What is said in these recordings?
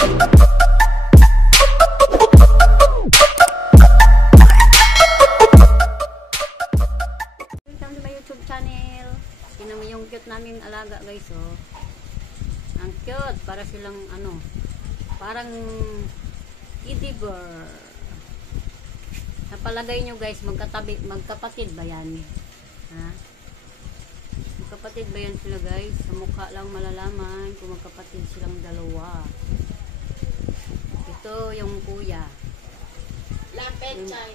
Welcome to my YouTube channel. Tingnan mo yung cute namin alaga guys, oh. Ang cute, para silang ano, parang kitty bear. Napalagay nyo guys, magkapatid ba yan? Ha? Magkapatid ba yan sila guys? Sa mukha lang malalaman kung magkapatid silang dalawa. Ito yung kuya. Lampet chay.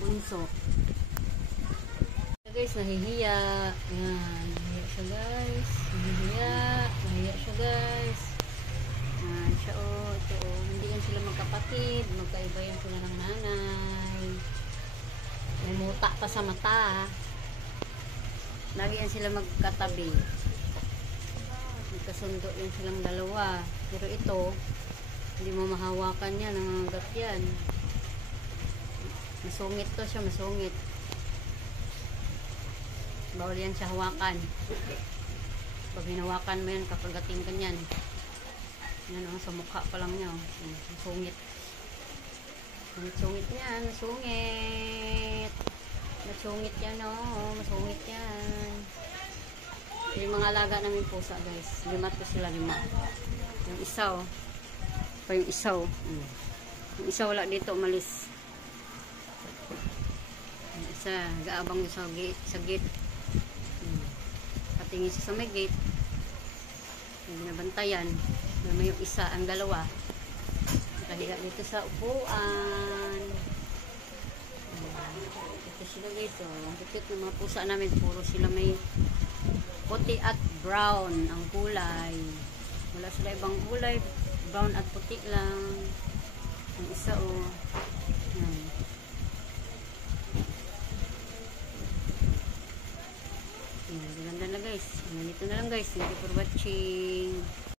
Bunso. Guys, nahihiya. Ayan, nahihiya siya guys. Nahihiya siya guys. Ayan siya, oh. Ito, oh. Hindi yan sila magkapatid. Magkaiba yan sila ng nanay. May muta pa sa mata. Lagi yan sila magkatabi. Magkasundo yan silang dalawa. Pero ito, hindi mo mahawakan yan. Nangangagat yan. Masungit to siya, masungit. Bawal yan siya hawakan. Pag hinawakan mo yan, kakagating ka yan. Yan o, sa mukha pa lang niya. Masungit. Masungit yan, masungit. Masungit yan o, masungit yan. Yung mga alaga namin pusa guys. 5 to sila, 5. Yung isa o. Pa yung isa o. Yung isa wala dito, umalis. Yung isa, gaabang sa gate. Tingin siya sa may gate. Binabantayan. May yung isa, ang dalawa. Nakahiga dito sa upuan. Ito sila guys. Ang kikit ng mga pusa namin. Puro sila may puti at brown ang kulay. Wala sila ibang kulay. Brown at puti lang. Ang isa yan. Ganda na guys. Ganito na lang guys. Thank you for watching.